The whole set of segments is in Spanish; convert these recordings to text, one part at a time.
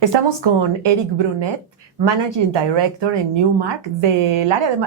Estamos con Eric Brunet, Managing Director en Newmark, del área de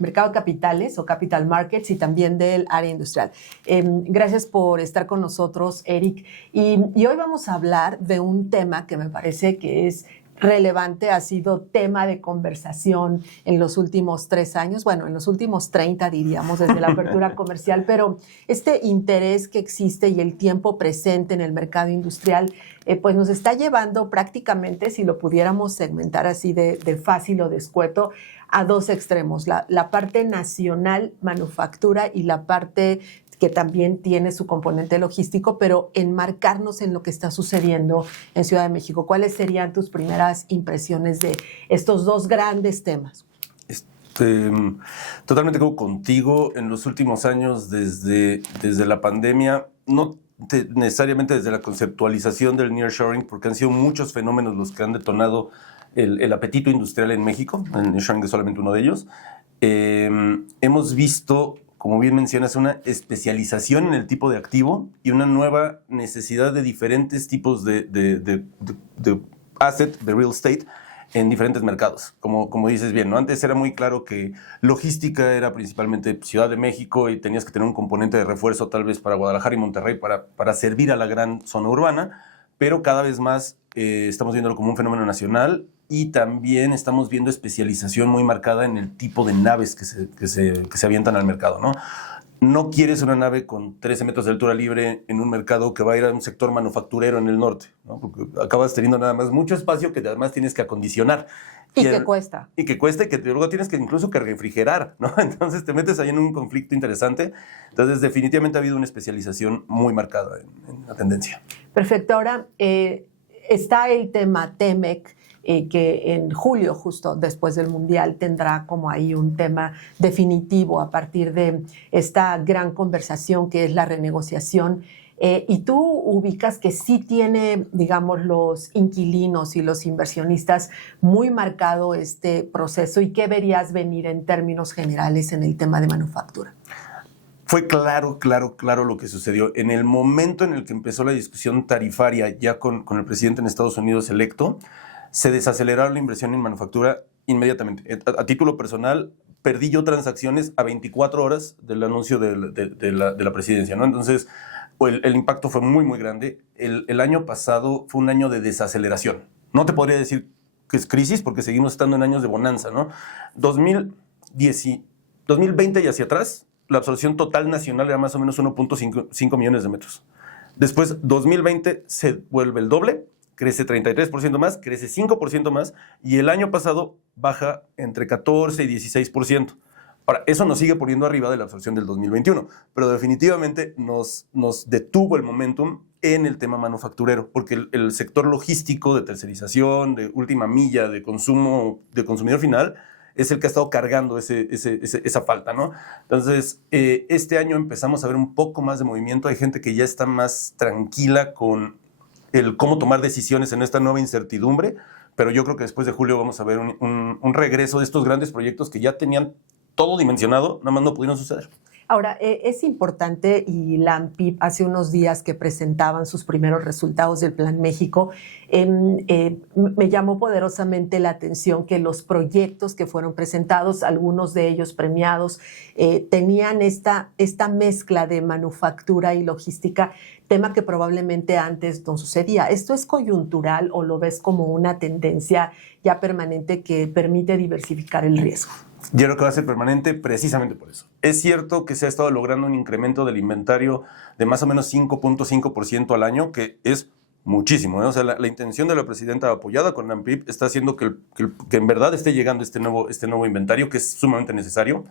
mercado de capitales o capital markets y también del área industrial. Gracias por estar con nosotros, Eric. Y hoy vamos a hablar de un tema que me parece que es relevante, ha sido tema de conversación en los últimos 3 años, bueno, en los últimos 30 diríamos, desde la apertura comercial, pero este interés que existe y el tiempo presente en el mercado industrial, pues nos está llevando prácticamente, si lo pudiéramos segmentar así de fácil o de escueto, a dos extremos, la parte nacional, manufactura, y la parte que también tiene su componente logístico, pero enmarcarnos en lo que está sucediendo en Ciudad de México. ¿Cuáles serían tus primeras impresiones de estos dos grandes temas? Totalmente contigo. En los últimos años, desde la pandemia, no necesariamente desde la conceptualización del nearshoring, porque han sido muchos fenómenos los que han detonado el apetito industrial en México. El nearshoring es solamente uno de ellos. Hemos visto, como bien mencionas, una especialización en el tipo de activo y una nueva necesidad de diferentes tipos de asset, de real estate, en diferentes mercados. Como dices bien, ¿no? Antes era muy claro que logística era principalmente Ciudad de México y tenías que tener un componente de refuerzo tal vez para Guadalajara y Monterrey para servir a la gran zona urbana, pero cada vez más estamos viéndolo como un fenómeno nacional y también estamos viendo especialización muy marcada en el tipo de naves que se avientan al mercado, ¿no? No quieres una nave con 13 metros de altura libre en un mercado que va a ir a un sector manufacturero en el norte, ¿no? Porque acabas teniendo nada más mucho espacio que además tienes que acondicionar. Y que cuesta. Y que cuesta y que luego tienes que incluso que refrigerar, ¿no? Entonces te metes ahí en un conflicto interesante. Entonces definitivamente ha habido una especialización muy marcada en la tendencia. Perfecto. Ahora está el tema TEMEC, que en julio, justo después del Mundial, tendrá como ahí un tema definitivo a partir de esta gran conversación que es la renegociación. Y tú ubicas que sí tiene, digamos, los inquilinos y los inversionistas muy marcado este proceso. ¿Y qué verías venir en términos generales en el tema de manufactura? Fue claro lo que sucedió. En el momento en el que empezó la discusión tarifaria ya con el presidente en Estados Unidos electo, se desaceleraron la inversión en manufactura inmediatamente. A título personal, perdí yo transacciones a 24 horas del anuncio de la presidencia, ¿no? Entonces, el impacto fue muy, muy grande. El año pasado fue un año de desaceleración. No te podría decir que es crisis porque seguimos estando en años de bonanza, ¿no? 2020 y hacia atrás, la absorción total nacional era más o menos 1.5 millones de metros. Después, 2020 se vuelve el doble, crece 33% más, crece 5% más, y el año pasado baja entre 14 y 16%. Ahora, eso nos sigue poniendo arriba de la absorción del 2021, pero definitivamente nos detuvo el momentum en el tema manufacturero, porque el sector logístico de tercerización, de última milla, de consumo, de consumidor final, es el que ha estado cargando esa falta, ¿no? Entonces, este año empezamos a ver un poco más de movimiento. Hay gente que ya está más tranquila con el cómo tomar decisiones en esta nueva incertidumbre, pero yo creo que después de julio vamos a ver un regreso de estos grandes proyectos que ya tenían todo dimensionado, nada más no pudieron suceder. Ahora, es importante, y la ANPIP hace unos días que presentaban sus primeros resultados del Plan México, me llamó poderosamente la atención que los proyectos que fueron presentados, algunos de ellos premiados, tenían esta mezcla de manufactura y logística, tema que probablemente antes no sucedía. ¿Esto es coyuntural o lo ves como una tendencia ya permanente que permite diversificar el riesgo? Yo creo que va a ser permanente precisamente por eso. Es cierto que se ha estado logrando un incremento del inventario de más o menos 5.5% al año, que es muchísimo, ¿eh? O sea, la intención de la presidenta apoyada con la ANPIP está haciendo que en verdad esté llegando este nuevo inventario, que es sumamente necesario.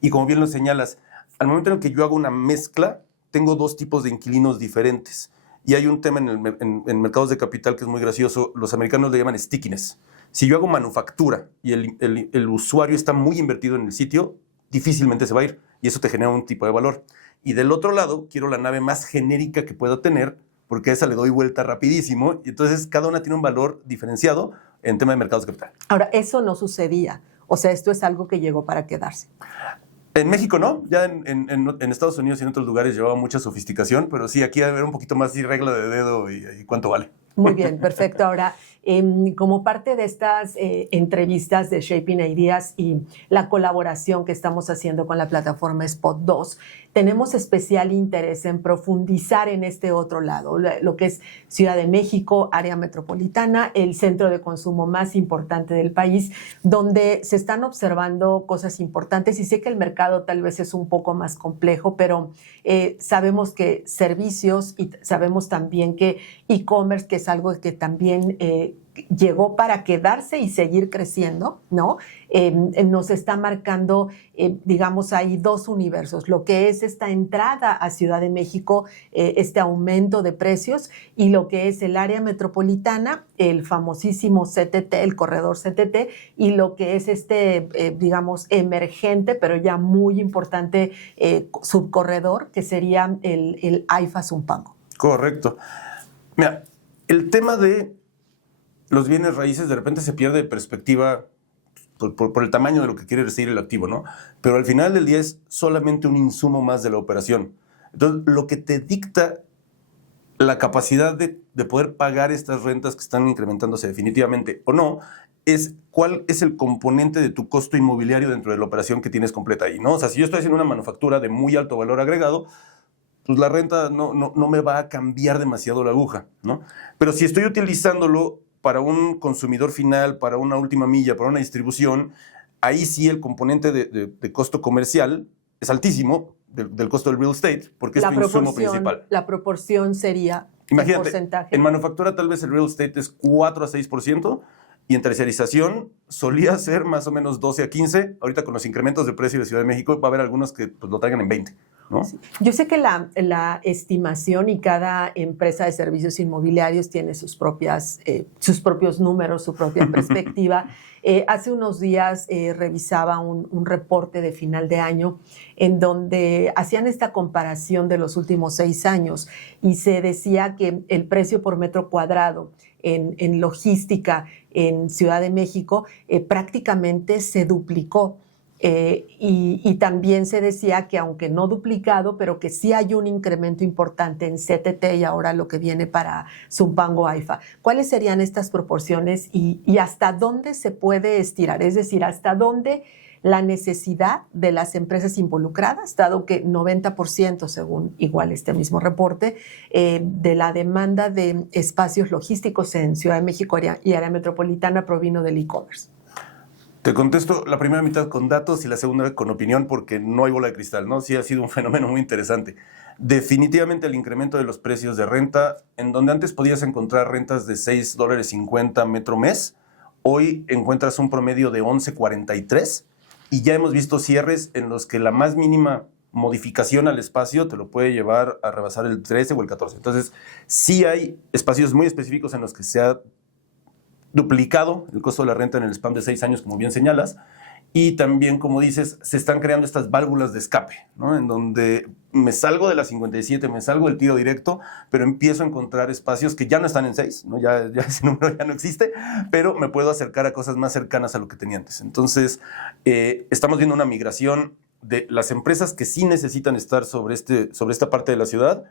Y como bien lo señalas, al momento en el que yo hago una mezcla, tengo dos tipos de inquilinos diferentes. Y hay un tema en mercados de capital que es muy gracioso. Los americanos le llaman stickiness. Si yo hago manufactura y el usuario está muy invertido en el sitio, difícilmente se va a ir y eso te genera un tipo de valor. Y del otro lado, quiero la nave más genérica que pueda tener porque a esa le doy vuelta rapidísimo y entonces cada una tiene un valor diferenciado en tema de mercados de capital. Ahora, eso no sucedía. O sea, esto es algo que llegó para quedarse. En México no, ya en Estados Unidos y en otros lugares llevaba mucha sofisticación, pero sí, aquí debe haber un poquito más de regla de dedo y cuánto vale. Muy bien, perfecto. Ahora, como parte de estas entrevistas de Shaping Ideas y la colaboración que estamos haciendo con la plataforma Spot 2, tenemos especial interés en profundizar en este otro lado, lo que es Ciudad de México, área metropolitana, el centro de consumo más importante del país, donde se están observando cosas importantes, y sé que el mercado tal vez es un poco más complejo, pero sabemos que servicios, y sabemos también que e-commerce, que es algo que también llegó para quedarse y seguir creciendo, ¿no? Nos está marcando, digamos, ahí dos universos, lo que es esta entrada a Ciudad de México, este aumento de precios, y lo que es el área metropolitana, el famosísimo CTT, el corredor CTT, y lo que es digamos, emergente, pero ya muy importante subcorredor, que sería el AIFA Zumpango. Correcto. Mira, el tema de los bienes raíces de repente se pierde de perspectiva por el tamaño de lo que quiere recibir el activo, ¿no? Pero al final del día es solamente un insumo más de la operación. Entonces, lo que te dicta la capacidad de poder pagar estas rentas que están incrementándose definitivamente o no, es cuál es el componente de tu costo inmobiliario dentro de la operación que tienes completa ahí, ¿no? O sea, si yo estoy haciendo una manufactura de muy alto valor agregado, pues la renta no me va a cambiar demasiado la aguja, ¿no? Pero si estoy utilizándolo para un consumidor final, para una última milla, para una distribución, ahí sí el componente de costo comercial es altísimo del costo del real estate, porque es tu insumo principal. La proporción sería, imagínate, el porcentaje. En manufactura tal vez el real estate es 4 a 6%, y en terciarización solía ser más o menos 12 a 15%. Ahorita con los incrementos de precio de Ciudad de México va a haber algunos que pues, lo traigan en 20%. ¿No? Sí. Yo sé que la estimación, y cada empresa de servicios inmobiliarios tiene sus propios números, su propia perspectiva. Hace unos días revisaba un reporte de final de año en donde hacían esta comparación de los últimos 6 años, y se decía que el precio por metro cuadrado en logística en Ciudad de México prácticamente se duplicó. Y también se decía que, aunque no duplicado, pero que sí hay un incremento importante en CTT y ahora lo que viene para Zumpango AIFA. ¿Cuáles serían estas proporciones y hasta dónde se puede estirar? Es decir, hasta dónde la necesidad de las empresas involucradas, dado que 90%, según igual este mismo reporte, de la demanda de espacios logísticos en Ciudad de México y área metropolitana provino del e-commerce. Te contesto la primera mitad con datos y la segunda con opinión, porque no hay bola de cristal, ¿no? Sí ha sido un fenómeno muy interesante. Definitivamente el incremento de los precios de renta, en donde antes podías encontrar rentas de $6.50 metro mes, hoy encuentras un promedio de 11.43, y ya hemos visto cierres en los que la más mínima modificación al espacio te lo puede llevar a rebasar el 13 o el 14. Entonces, sí hay espacios muy específicos en los que se ha duplicado el costo de la renta en el span de 6 años, como bien señalas, y también, como dices, se están creando estas válvulas de escape, ¿no? En donde me salgo de la 57, me salgo del tiro directo, pero empiezo a encontrar espacios que ya no están en 6, ¿no? Ya ese número ya no existe, pero me puedo acercar a cosas más cercanas a lo que tenía antes. Entonces, estamos viendo una migración de las empresas que sí necesitan estar sobre esta parte de la ciudad,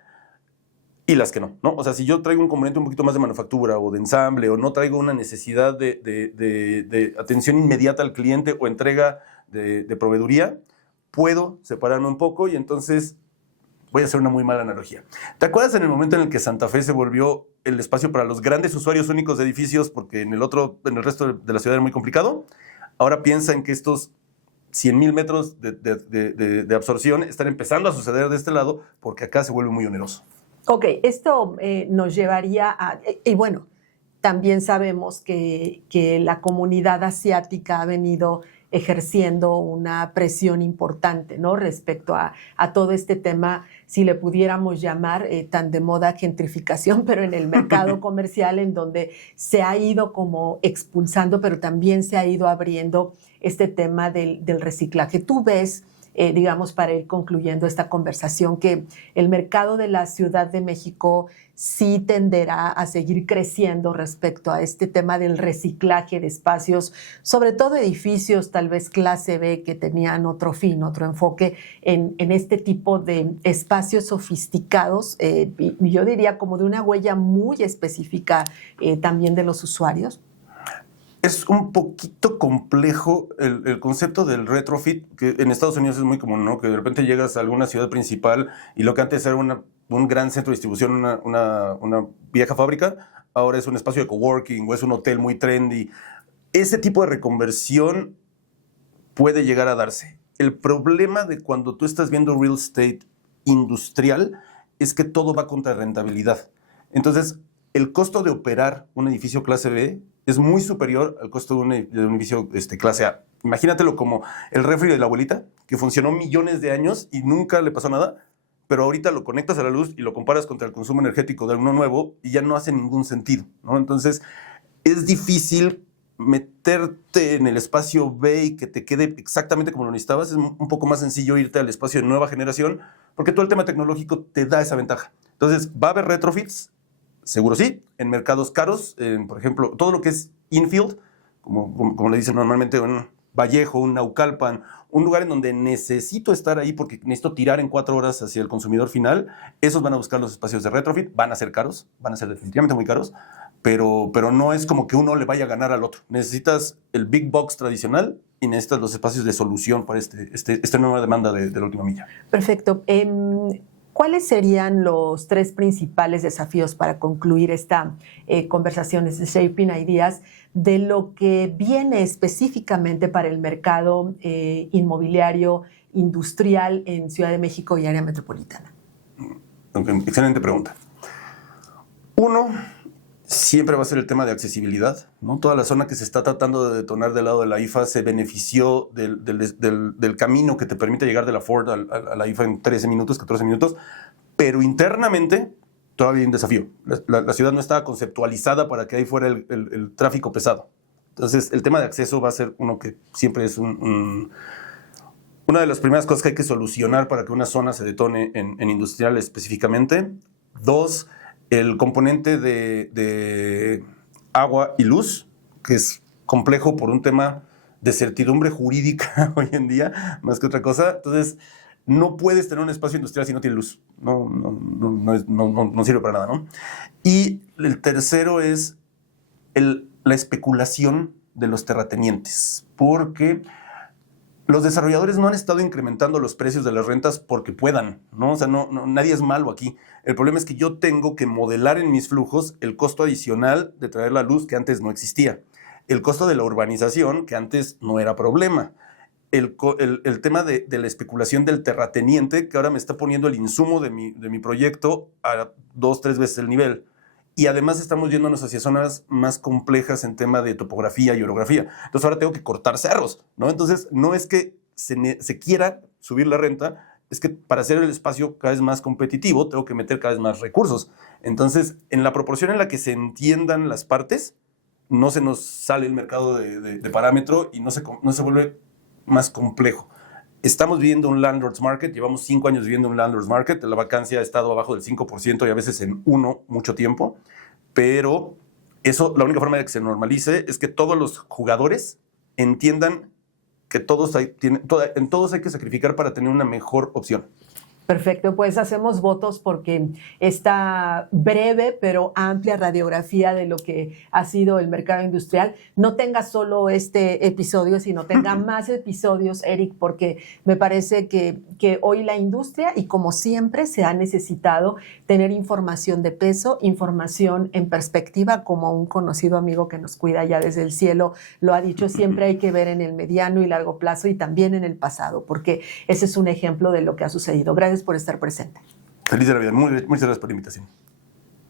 y las que no, ¿no? O sea, si yo traigo un componente un poquito más de manufactura o de ensamble, o no traigo una necesidad de atención inmediata al cliente o entrega de proveeduría, puedo separarme un poco, y entonces voy a hacer una muy mala analogía. ¿Te acuerdas en el momento en el que Santa Fe se volvió el espacio para los grandes usuarios únicos de edificios, porque en el resto de la ciudad era muy complicado? Ahora piensa en que estos 100,000 metros de absorción están empezando a suceder de este lado, porque acá se vuelve muy oneroso. Ok, esto nos llevaría a... Y bueno, también sabemos que la comunidad asiática ha venido ejerciendo una presión importante, ¿no? Respecto a todo este tema, si le pudiéramos llamar tan de moda gentrificación, pero en el mercado comercial, en donde se ha ido como expulsando, pero también se ha ido abriendo este tema del reciclaje. ¿Tú ves digamos, para ir concluyendo esta conversación, que el mercado de la Ciudad de México sí tenderá a seguir creciendo respecto a este tema del reciclaje de espacios, sobre todo edificios tal vez clase B que tenían otro fin, otro enfoque en este tipo de espacios sofisticados, y yo diría como de una huella muy específica también de los usuarios. Es un poquito complejo el concepto del retrofit, que en Estados Unidos es muy común, ¿no? Que de repente llegas a alguna ciudad principal y lo que antes era un gran centro de distribución, una vieja fábrica, ahora es un espacio de coworking o es un hotel muy trendy. Ese tipo de reconversión puede llegar a darse. El problema de cuando tú estás viendo real estate industrial es que todo va contra rentabilidad. Entonces, el costo de operar un edificio clase B es muy superior al costo de un edificio clase A. Imagínatelo como el refri de la abuelita, que funcionó millones de años y nunca le pasó nada, pero ahorita lo conectas a la luz y lo comparas contra el consumo energético de uno nuevo y ya no hace ningún sentido, ¿no? Entonces, es difícil meterte en el espacio B y que te quede exactamente como lo necesitabas. Es un poco más sencillo irte al espacio de nueva generación, porque todo el tema tecnológico te da esa ventaja. Entonces, ¿va a haber retrofits? Seguro sí, en mercados caros, por ejemplo, todo lo que es infield, como le dicen normalmente, un Vallejo, un Naucalpan, un lugar en donde necesito estar ahí porque necesito tirar en 4 horas hacia el consumidor final, esos van a buscar los espacios de retrofit, van a ser caros, van a ser definitivamente muy caros, pero no es como que uno le vaya a ganar al otro. Necesitas el big box tradicional y necesitas los espacios de solución para esta nueva demanda de la última milla. Perfecto. ¿Cuáles serían los 3 principales desafíos para concluir esta conversación de Shaping Ideas de lo que viene específicamente para el mercado inmobiliario industrial en Ciudad de México y área metropolitana? Okay, excelente pregunta. Uno, siempre va a ser el tema de accesibilidad, ¿no? Toda la zona que se está tratando de detonar del lado de la IFA se benefició del camino que te permite llegar de la Ford a la IFA en 13 minutos, 14 minutos, pero internamente todavía hay un desafío. La ciudad no estaba conceptualizada para que ahí fuera el tráfico pesado. Entonces, el tema de acceso va a ser uno que siempre es una de las primeras cosas que hay que solucionar para que una zona se detone en industrial específicamente. 2, el componente de agua y luz, que es complejo por un tema de certidumbre jurídica hoy en día, más que otra cosa. Entonces, no puedes tener un espacio industrial si no tiene luz. No sirve para nada, ¿no? Y el tercero es la especulación de los terratenientes, porque los desarrolladores no han estado incrementando los precios de las rentas porque puedan, ¿no? O sea, nadie es malo aquí. El problema es que yo tengo que modelar en mis flujos el costo adicional de traer la luz que antes no existía, el costo de la urbanización que antes no era problema, el tema de la especulación del terrateniente que ahora me está poniendo el insumo de mi proyecto a 2, 3 veces el nivel. Y además estamos yéndonos hacia zonas más complejas en tema de topografía y orografía. Entonces ahora tengo que cortar cerros, ¿no? Entonces no es que se quiera subir la renta, es que para hacer el espacio cada vez más competitivo tengo que meter cada vez más recursos. Entonces, en la proporción en la que se entiendan las partes, no se nos sale el mercado de parámetro y no se vuelve más complejo. Estamos viviendo un landlord's market, llevamos 5 años viviendo un landlord's market, la vacancia ha estado abajo del 5% y a veces en 1% mucho tiempo, pero eso, la única forma de que se normalice es que todos los jugadores entiendan que en todos hay que sacrificar para tener una mejor opción. Perfecto, pues hacemos votos porque esta breve pero amplia radiografía de lo que ha sido el mercado industrial no tenga solo este episodio, sino tenga más episodios, Eric, porque me parece que hoy la industria, y como siempre, se ha necesitado tener información de peso, información en perspectiva, como un conocido amigo que nos cuida ya desde el cielo lo ha dicho, siempre hay que ver en el mediano y largo plazo y también en el pasado, porque ese es un ejemplo de lo que ha sucedido. Gracias por estar presente. Feliz de la vida. Muchas gracias por la invitación.